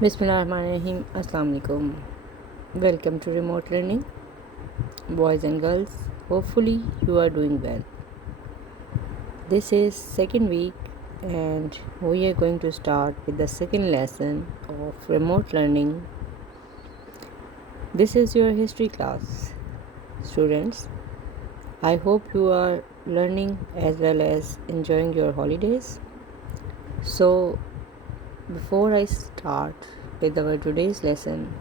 Bismillahirrahmanirrahim. Assalamu alaikum. Welcome to remote learning, boys and girls. Hopefully you are doing well. This is second week and we are going to start with the second lesson of remote learning. This is your history class. Students, I hope you are learning as well as enjoying your holidays. So before I start with our today's lesson,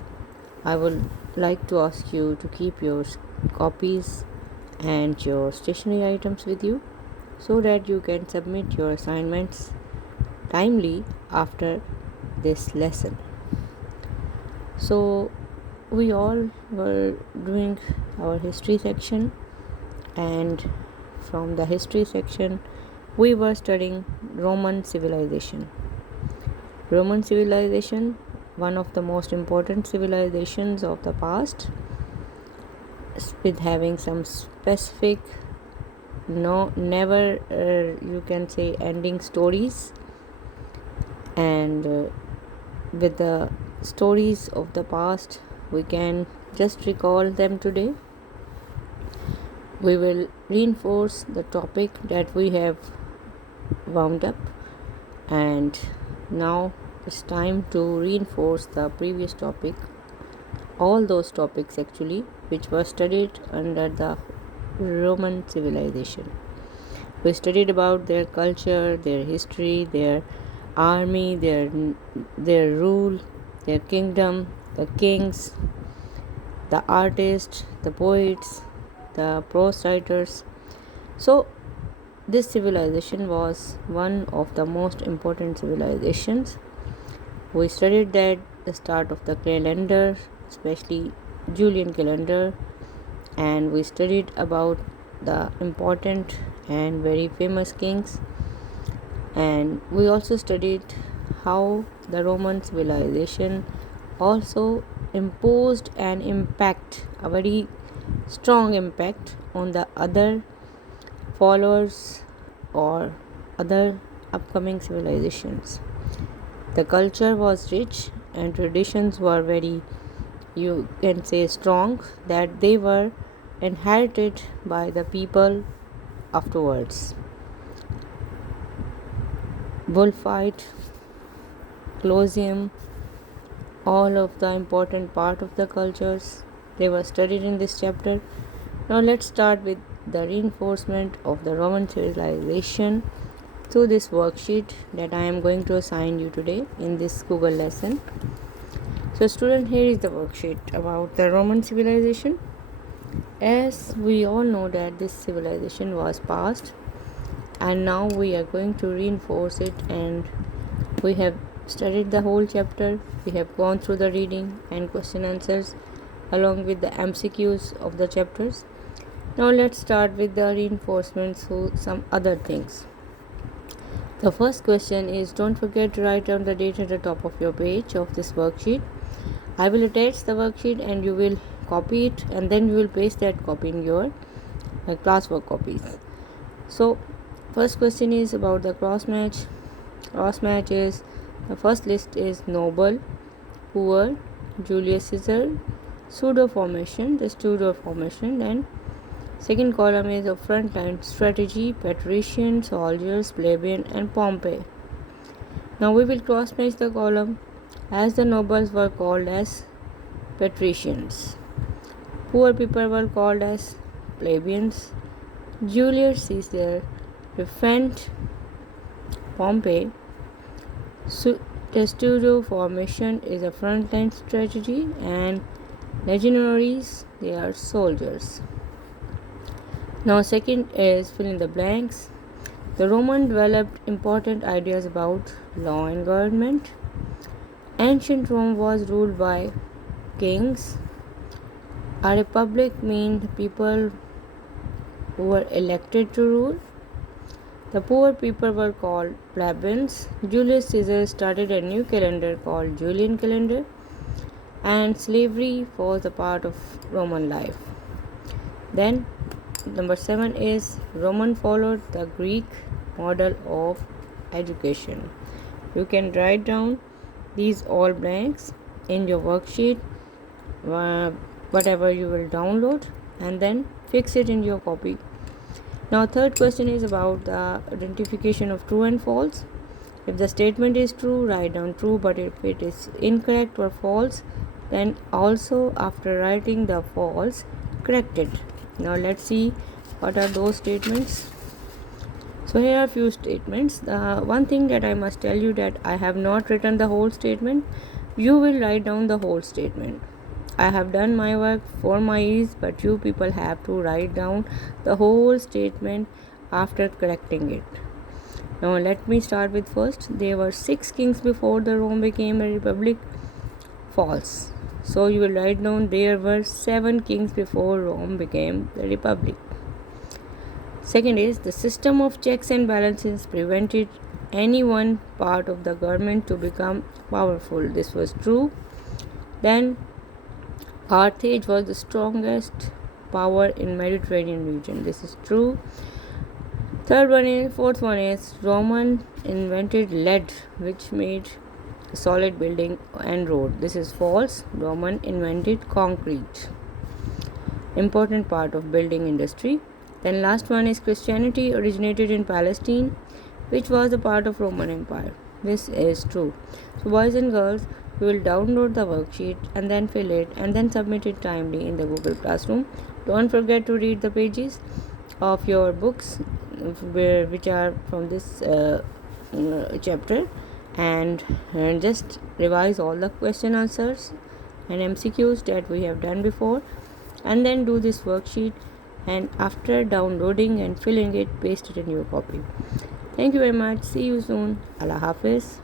I would like to ask you to keep your copies and your stationery items with you so that you can submit your assignments timely after this lesson. So we all were doing our history section, and from the history section we were studying Roman civilization. Roman civilization, one of the most important civilizations of the past, with having some specific never you can say ending stories, and with the stories of the past we can just recall them today. We will reinforce the topic that we have wound up, and now it's time to reinforce the previous topic, all those topics actually which were studied under the Roman civilization. We studied about their culture, their history, their army, their rule, their kingdom, the kings, the artists, the poets, the prose writers. So this civilization was one of the most important civilizations. We studied that the start of the calendar, especially Julian calendar, and we studied about the important and very famous kings, and we also studied how the Roman civilization also imposed an impact, a very strong impact on the other followers or other upcoming civilizations. The culture was rich and traditions were very, you can say, strong, that they were inherited by the people afterwards. Bullfight, Colosseum, all of the important part of the cultures, they were studied in this chapter. Now let's start with the reinforcement of the Roman civilization through this worksheet that I am going to assign you today in this Google lesson. So student, here is the worksheet about the Roman civilization. As we all know that this civilization was past, and now we are going to reinforce it, and we have studied the whole chapter. We have gone through the reading and question answers along with the MCQs of the chapters. Now let's start with the reinforcements through some other things. The first question is, don't forget to write down the date at the top of your page of this worksheet. I will attach the worksheet and you will copy it, and then you will paste that copy in your classwork copies. So first question is about the cross match. Cross match is, the first list is noble, poor, Julius Caesar, pseudo formation, the pseudo formation. Then second column is a frontline strategy, patrician, soldiers, plebeian, and Pompey. Now we will cross match the column, as the nobles were called as patricians, poor people were called as plebeians, Julius Caesar defend Pompey. Testudo formation is a frontline strategy, and legionaries, they are soldiers. Now second is fill in the blanks. The Roman developed important ideas about law and government. Ancient Rome was ruled by kings. A republic meant people who were elected to rule. The poor people were called plebeians. Julius Caesar started a new calendar called Julian calendar, and slavery was a part of Roman life. Then number 7 is Roman followed the Greek model of education. You can write down these all blanks in your worksheet, uh, whatever you will download, and then fix it in your copy. Now third question is about the identification of true and false. If the statement is true, write down true, but if it is incorrect or false, then also after writing the false, correct it. Now let's see what are those statements. So here are a few statements. The one thing that I must tell you that I have not written the whole statement. You will write down the whole statement. I have done my work for my ease, but you people have to write down the whole statement after correcting it. Now let me start with first. There were 6 kings before the Rome became a republic. False. So you will write down there were 7 kings before Rome became the republic. Second is the system of checks and balances prevented any one part of the government to become powerful. This was true. Then Carthage was the strongest power in Mediterranean region. This is true. Fourth one is Roman invented lead, which made solid building and road. This is false. Roman invented concrete, important part of building industry. Then last one is Christianity originated in Palestine, which was a part of Roman Empire. This is true. So boys and girls, you will download the worksheet and then fill it and then submit it timely in the Google Classroom. Don't forget to read the pages of your books which are from this chapter, and just revise all the question answers and MCQs that we have done before, and then do this worksheet, and after downloading and filling it, paste it in your copy. Thank you very much. See you soon. Allah Hafiz.